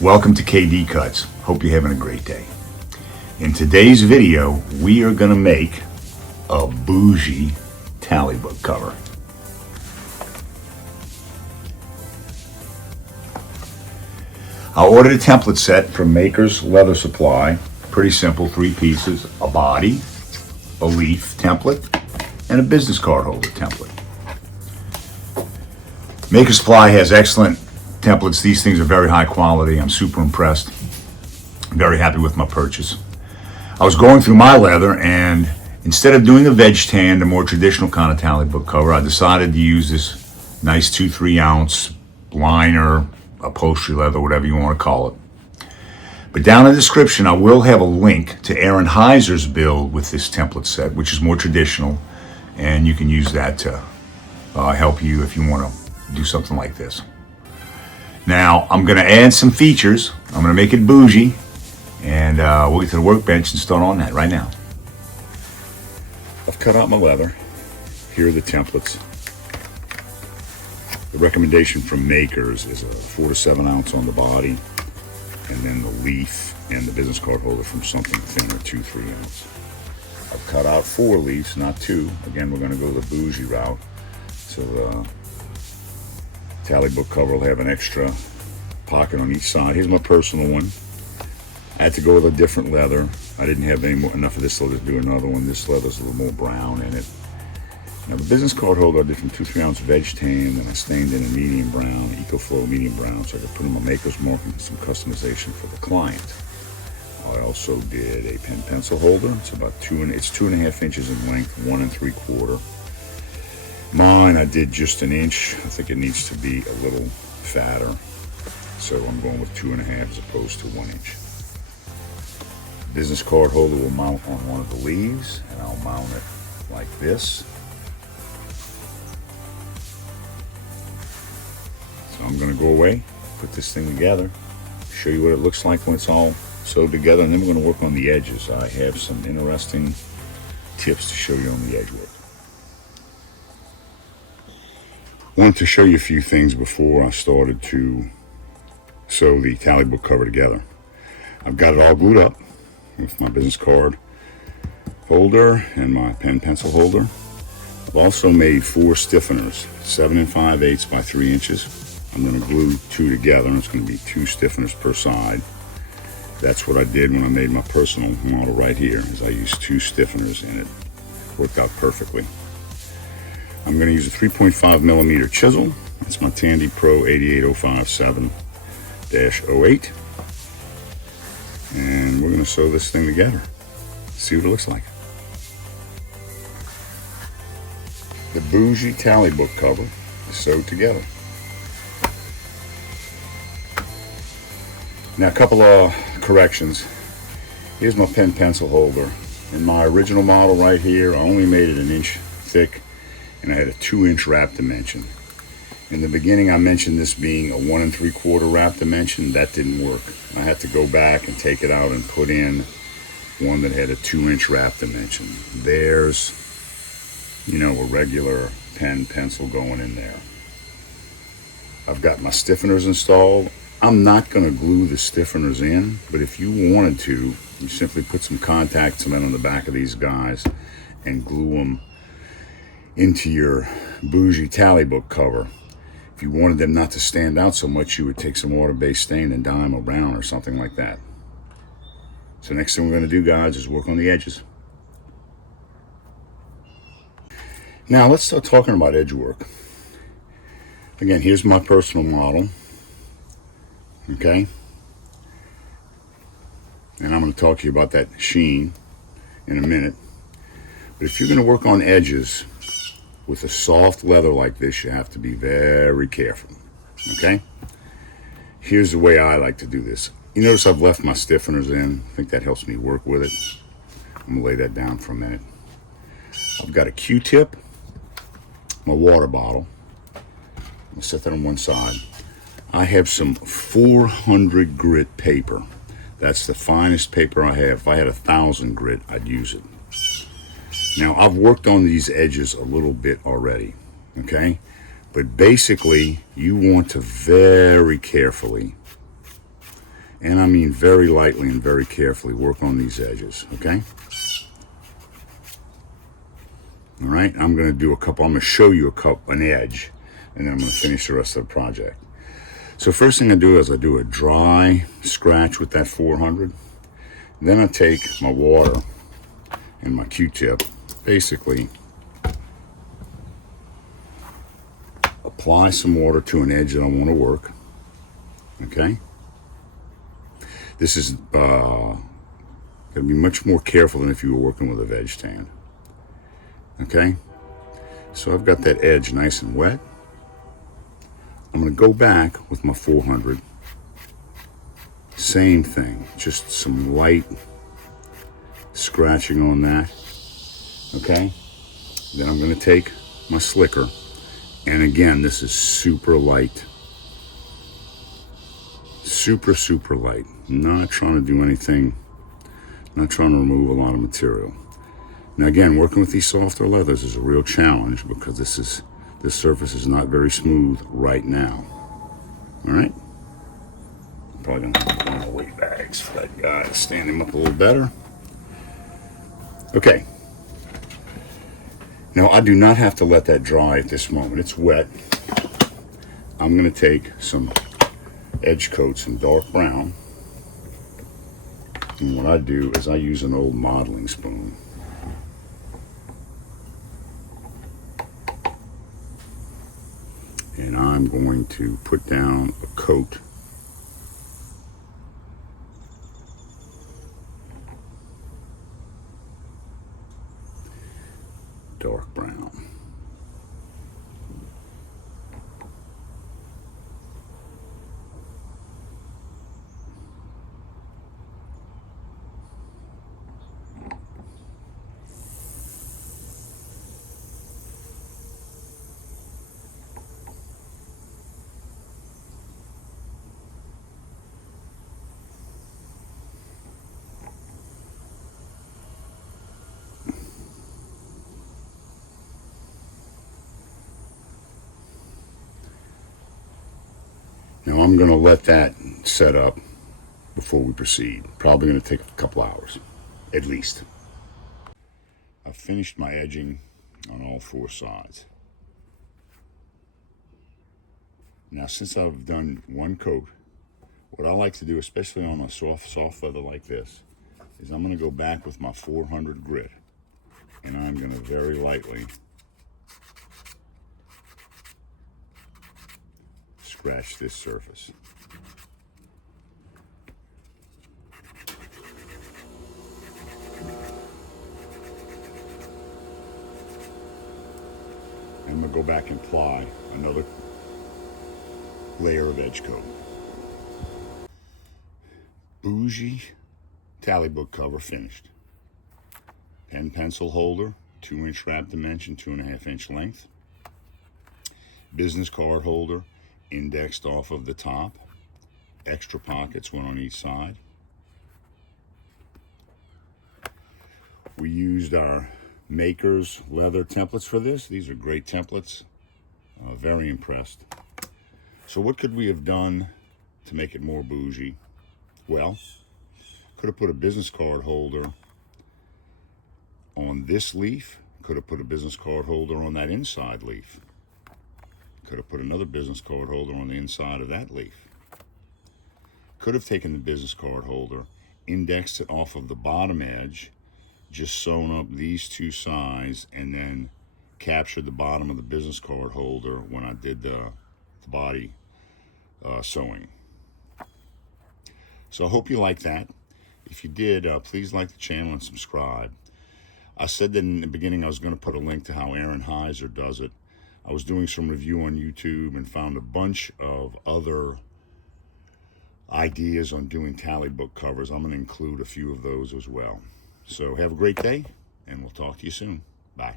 Welcome to KD Cuts. Hope you're having a great day. In today's video, we are going to make a Boujee Tally Book cover. I ordered a template set from Maker's Leather Supply. Pretty simple, 3 pieces, a body, a leaf template, and a business card holder template. Maker's Supply has excellent templates. These things are very high quality. I'm super impressed. Very happy with my purchase. I was going through my leather, and instead of doing a veg tan, the more traditional kind of tally book cover, I decided to use this nice 2-3 ounce liner, upholstery leather, whatever you want to call it. But down in the description, I will have a link to Aaron Heiser's build with this template set, which is more traditional, and you can use that to help you if you want to do something like this. Now, I'm going to add some features. I'm going to make it bougie, and we'll get to the workbench and start on that right now. I've cut out my leather. Here are the templates. The recommendation from Makers is a 4 to 7 ounce on the body, and then the leaf and the business card holder from something thinner, 2-3 ounce. I've cut out 4 leaves, not 2. Again, we're going to go the bougie route. So the tally book cover will have an extra pocket on each side. Here's my personal one. I had to go with a different leather. I didn't have enough of this leather to do another one. This leather's a little more brown in it. Now the business card holder I did from 2-3 ounce veg tan, and I stained in a medium brown, EcoFlow medium brown, so I could put in my maker's mark and some customization for the client. I also did a pen pencil holder. It's about 2.5 inches in length, 1 3/4. Mine, I did just 1 inch. I think it needs to be a little fatter, so I'm going with 2.5 as opposed to 1 inch. Business card holder will mount on one of the leaves, and I'll mount it like this. So I'm going to go away, put this thing together, show you what it looks like when it's all sewed together, and then we're going to work on the edges. I have some interesting tips to show you on the edge work. I wanted to show you a few things before I started to sew the tally book cover together. I've got it all glued up with my business card holder and my pen pencil holder. I've also made 4 stiffeners, 7 5/8 by 3 inches. I'm going to glue 2 together, and it's going to be 2 stiffeners per side. That's what I did when I made my personal model right here, is I used 2 stiffeners, and it worked out perfectly. I'm going to use a 3.5 millimeter chisel. That's my Tandy Pro 88057-08. And we're going to sew this thing together. See what it looks like. The Boujee Tally Book cover is sewed together. Now, a couple of corrections. Here's my pen pencil holder. In my original model right here, I only made it 1 inch thick, and I had a 2-inch wrap dimension. In the beginning, I mentioned this being a 1 3/4 wrap dimension. That didn't work. I had to go back and take it out and put in one that had a 2-inch wrap dimension. There's, a regular pen pencil going in there. I've got my stiffeners installed. I'm not going to glue the stiffeners in, but if you wanted to, you simply put some contact cement on the back of these guys and glue them into your Boujee Tally Book cover. If you wanted them not to stand out so much, you would take some water-based stain and dye them brown or something like that. So next thing we're going to do, guys, is work on the edges. Now let's start talking about edge work. Again, here's my personal model. Okay? And I'm going to talk to you about that sheen in a minute. But if you're going to work on edges with a soft leather like this, you have to be very careful. Okay? Here's the way I like to do this. You notice I've left my stiffeners in. I think that helps me work with it. I'm going to lay that down for a minute. I've got a Q-tip, my water bottle. I'm going to set that on one side. I have some 400 grit paper. That's the finest paper I have. If I had 1,000 grit, I'd use it. Now, I've worked on these edges a little bit already, okay? But basically, you want to very carefully And I mean very lightly and very carefully work on these edges, okay? All right, I'm going to do a couple. I'm going to show you an edge, and then I'm going to finish the rest of the project. So first thing I do is I do a dry scratch with that 400. Then I take my water and my Q-tip, basically apply some water to an edge that I want to work, okay? This is going to be much more careful than if you were working with a veg tan. Okay, so I've got that edge nice and wet. I'm going to go back with my 400. Same thing, just some light scratching on that. Okay, then I'm going to take my slicker, and again, this is super light. Super light. Not trying to do anything, not trying to remove a lot of material. Now again, working with these softer leathers is a real challenge because this surface is not very smooth right now. All right? I'm probably gonna have one of the weight bags for that guy to stand him up a little better. Okay. Now I do not have to let that dry at this moment. It's wet. I'm gonna take some edge coats in dark brown. And what I do is I use an old modeling spoon. And I'm going to put down a coat dark brown. Now I'm going to let that set up before we proceed. Probably going to take a couple hours, at least. I've finished my edging on all four sides. Now since I've done one coat, what I like to do, especially on a soft leather like this, is I'm going to go back with my 400 grit, and I'm going to very lightly scratch this surface. And I'm going to go back and apply another layer of edge coat. Boujee Tally Book cover finished. Pen pencil holder, 2-inch wrap dimension, 2.5-inch length. Business card holder, indexed off of the top. Extra pockets, one on each side. We used our Maker's leather templates for this. These are great templates. Very impressed. So what could we have done to make it more bougie? Well, could have put a business card holder on this leaf. Could have put a business card holder on that inside leaf. Could have put another business card holder on the inside of that leaf. Could have taken the business card holder, indexed it off of the bottom edge, just sewn up these two sides, and then captured the bottom of the business card holder when I did the body sewing. So I hope you like that. If you did, please like the channel and subscribe. I said that in the beginning I was going to put a link to how Aaron Heiser does it. I was doing some review on YouTube and found a bunch of other ideas on doing tally book covers. I'm going to include a few of those as well. So have a great day, and we'll talk to you soon. Bye.